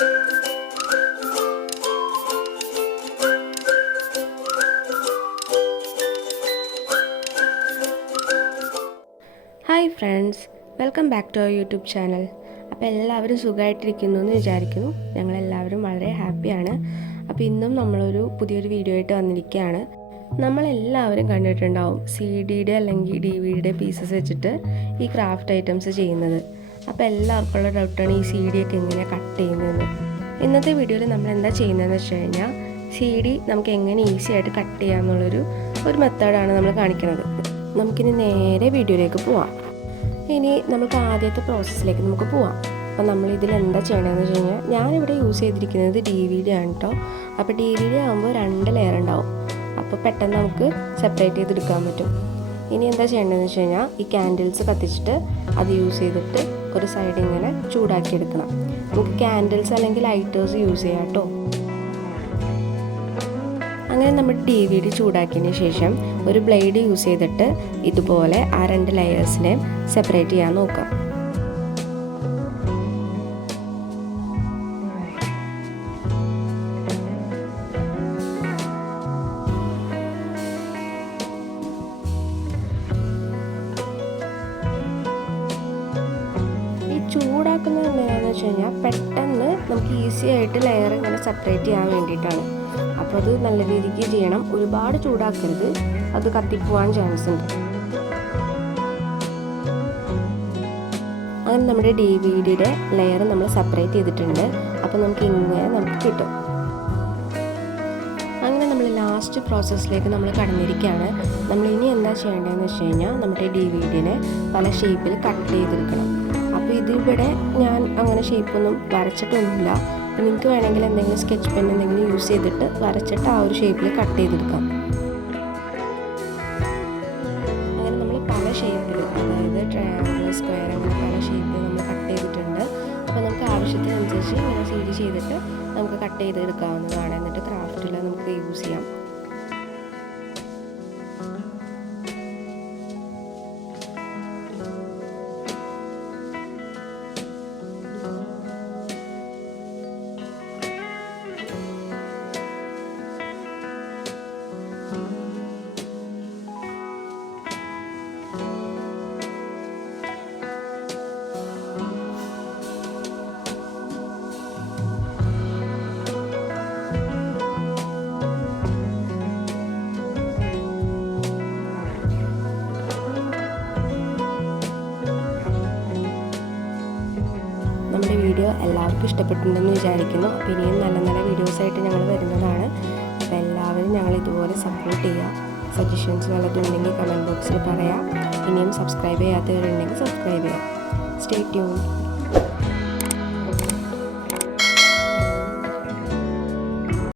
Hi friends, welcome back to our YouTube channel. അപ്പോൾ എല്ലാവരും സുഖമായിട്ടിരിക്കുന്നു എന്ന് വിചാരിക്കുന്നു. ഞങ്ങളെല്ലാവരും വളരെ ഹാപ്പിയാണ്. അപ്പോൾ ഇന്നും നമ്മളൊരു പുതിയൊരു വീഡിയോ ആയിട്ട് വന്നിരിക്കുകയാണ്. നമ്മളെല്ലാവരും കണ്ടിട്ടുണ്ടാവും CD അല്ലെങ്കിൽ DVD പീസസ് വെച്ചിട്ട് ഈ ക്രാഫ്റ്റ് ഐറ്റംസ് ചെയ്യുന്നത്. അപ്പോൾ എല്ലാവർക്കും ഉള്ള ഡൗട്ടാണ് ഈ CD ഒക്കെ എങ്ങനെയാണ് കട്ട് ചെയ്യുന്നതെന്ന്. ഇന്നത്തെ വീഡിയോയിൽ നമ്മൾ എന്താ ചെയ്യുന്നതെന്ന് വെച്ച് കഴിഞ്ഞാൽ CD നമുക്ക് എങ്ങനെ ഈസി ആയിട്ട് കട്ട് ചെയ്യാമെന്നുള്ളൊരു മെത്തേഡാണ് നമ്മൾ കാണിക്കുന്നത്. നമുക്കിനി നേരെ വീഡിയോയിലേക്ക് പോവാം. ഇനി നമുക്ക് ആദ്യത്തെ പ്രോസസ്സിലേക്ക് നമുക്ക് പോവാം. അപ്പോൾ നമ്മളിതിൽ എന്താ ചെയ്യണമെന്ന് വെച്ച് കഴിഞ്ഞാൽ ഞാനിവിടെ യൂസ് ചെയ്തിരിക്കുന്നത് DVD ആണ് കേട്ടോ. അപ്പോൾ DVD ആകുമ്പോൾ 2 ലെയർ ഉണ്ടാവും. അപ്പോൾ പെട്ടെന്ന് നമുക്ക് സെപ്പറേറ്റ് ചെയ്തെടുക്കാൻ പറ്റും. ഇനി എന്താ ചെയ്യേണ്ടതെന്ന് വെച്ച് കഴിഞ്ഞാൽ ഈ ക്യാൻഡിൽസ് കത്തിച്ചിട്ട് അത് യൂസ് ചെയ്തിട്ട് ഒരു സൈഡ് ഇങ്ങനെ ചൂടാക്കി എടുക്കണം. നമുക്ക് ക്യാൻഡിൽസ് അല്ലെങ്കിൽ ലൈറ്റേഴ്സ് യൂസ് ചെയ്യാം കേട്ടോ. അങ്ങനെ നമ്മൾ DVD ചൂടാക്കിയതിന് ശേഷം ഒരു ബ്ലേഡ് യൂസ് ചെയ്തിട്ട് ഇതുപോലെ ആ 2 ലെയേഴ്സിനെ സെപ്പറേറ്റ് ചെയ്യാൻ നോക്കാം. ഈ ചൂടാക്കുന്നത് എന്താണെന്ന് വെച്ച് കഴിഞ്ഞാൽ പെട്ടെന്ന് നമുക്ക് ഈസി ആയിട്ട് ലെയർ ഇങ്ങനെ സെപ്പറേറ്റ് ചെയ്യാൻ വേണ്ടിയിട്ടാണ്. അപ്പോൾ അത് നല്ല രീതിക്ക് ചെയ്യണം. ഒരുപാട് ചൂടാക്കരുത്, അത് കത്തിപ്പോവാൻ ചാൻസ് ഉണ്ട്. അങ്ങനെ നമ്മുടെ DVDയുടെ ലെയർ നമ്മൾ സെപ്പറേറ്റ് ചെയ്തിട്ടുണ്ട്. അപ്പോൾ നമുക്ക് കിട്ടും. അങ്ങനെ നമ്മൾ ലാസ്റ്റ് പ്രോസസ്സിലേക്ക് നമ്മൾ കടന്നിരിക്കുകയാണ്. നമ്മൾ ഇനി എന്താ ചെയ്യേണ്ടതെന്ന് വെച്ച് കഴിഞ്ഞാൽ നമ്മുടെ DVDനെ പല ഷേപ്പിൽ കട്ട് ചെയ്തെടുക്കണം. അപ്പോൾ ഇതിവിടെ ഞാൻ അങ്ങനെ ഷേപ്പൊന്നും വരച്ചിട്ടൊന്നുമില്ല. അപ്പോൾ നിങ്ങൾക്ക് വേണമെങ്കിൽ എന്തെങ്കിലും സ്കെച്ച് പെൻ എന്തെങ്കിലും യൂസ് ചെയ്തിട്ട് വരച്ചിട്ട് ആ ഒരു ഷേപ്പിൽ കട്ട് ചെയ്തെടുക്കാം. അങ്ങനെ നമ്മൾ പല ഷേപ്പിൽ, അതായത് ട്രയാങ്കിൾ, സ്ക്വയർ, അങ്ങനെ പല ഷേപ്പിൽ നമ്മൾ കട്ട് ചെയ്തിട്ടുണ്ട്. അപ്പോൾ നമുക്ക് ആവശ്യത്തിനനുസരിച്ച് ഇങ്ങനെ CD ചെയ്തിട്ട് നമുക്ക് കട്ട് ചെയ്തെടുക്കാവുന്നതാണ്. എന്നിട്ട് ക്രാഫ്റ്റിൽ നമുക്ക് യൂസ് ചെയ്യാം. നമ്മുടെ വീഡിയോ എല്ലാവർക്കും ഇഷ്ടപ്പെട്ടിട്ടുണ്ടെന്ന് വിചാരിക്കുന്നു. അപ്പോൾ ഇനിയും നല്ല നല്ല വീഡിയോസായിട്ട് ഞങ്ങൾ വരുന്നതാണ്. അപ്പോൾ എല്ലാവരും ഞങ്ങൾ ഇതുപോലെ സപ്പോർട്ട് ചെയ്യുക. സജഷൻസ് വല്ലതുണ്ടെങ്കിൽ കമൻറ്റ് ബോക്സിൽ പറയാം. ഇനിയും സബ്സ്ക്രൈബ് ചെയ്യാത്തവരുണ്ടെങ്കിൽ സബ്സ്ക്രൈബ് ചെയ്യാം. Stay tune.